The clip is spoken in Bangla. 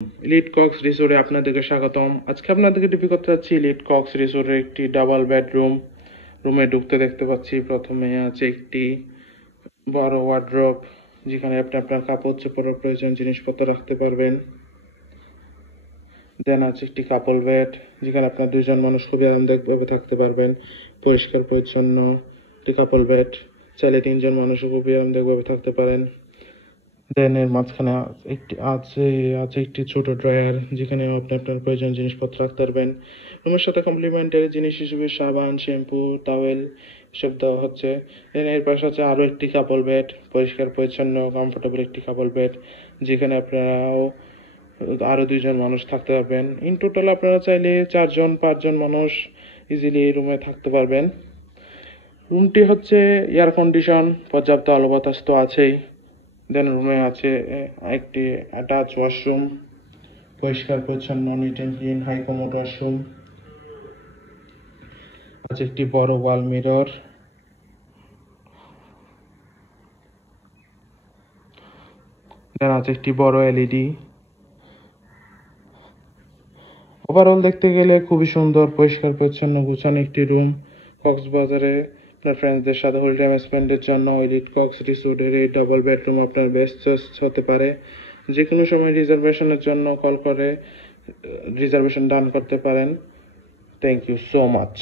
ইলিট কক্স রিসোর্টে আপনাদেরকে স্বাগতম। আজকে আপনাদেরকে টিপি করতে যাচ্ছি ইলিট কক্স রিসোর্টের একটি ডাবল বেডরুম। রুমে ঢুকতে দেখতে পাচ্ছি প্রথমে আছে একটি বড় ওয়ার্ড্রপ, যেখানে আপনি আপনার কাপড় চোপড়ের প্রয়োজন জিনিসপত্র রাখতে পারবেন। দেন আছে একটি কাপল বেড, যেখানে আপনার দুইজন মানুষ খুবই আরামদায়কভাবে থাকতে পারবেন। পরিষ্কার পরিচ্ছন্ন একটি কাপল বেড, চাইলে তিনজন মানুষও খুবই আরামদায়কভাবে থাকতে পারেন। দেন এর মাঝখানে আছে একটি ছোট ড্রয়ার, যেখানে আপনি আপনার প্রয়োজন জিনিসপত্র রাখতে পারবেন। রুমের সাথে কমপ্লিমেন্টারি জিনিস হিসেবে সাবান, শ্যাম্পু, টাওয়েল এসব দেওয়া হচ্ছে। দেন এর পাশে আছে আরও একটি কাপল বেড, পরিষ্কার পরিচ্ছন্ন কমফোর্টেবল একটি কাপল বেড, যেখানে আপনারাও আরও দুইজন মানুষ থাকতে পারবেন। ইন টোটাল আপনারা চাইলে 4-5জন মানুষ ইজিলি এই রুমে থাকতে পারবেন। রুমটি হচ্ছে এয়ার কন্ডিশন, পর্যাপ্ত আলো বাতাস তো আছেই। দেন রুমে আছে একটি অ্যাটাচ ওয়াশরুম, পরিষ্কার পরিচ্ছন্ন neat and clean high commode washroom. আছে একটি বড় ওয়াল মিরর। দেন আছে একটি বড় এলইডি। ওভারঅল দেখতে গেলে খুবই সুন্দর, পরিষ্কার পরিচ্ছন্ন গুছানো একটি রুম। কক্সবাজারে আপনার ফ্রেন্ডসদের সাথে হোল টাইম স্পেন্ডের জন্য ইলিট কক্স রিসোর্টের এই ডাবল বেডরুম আপনার বেস্ট চয়েস হতে পারে। যে কোনো সময় রিজার্ভেশনের জন্য কল করে রিজার্ভেশন ডান করতে পারেন। Thank you so much.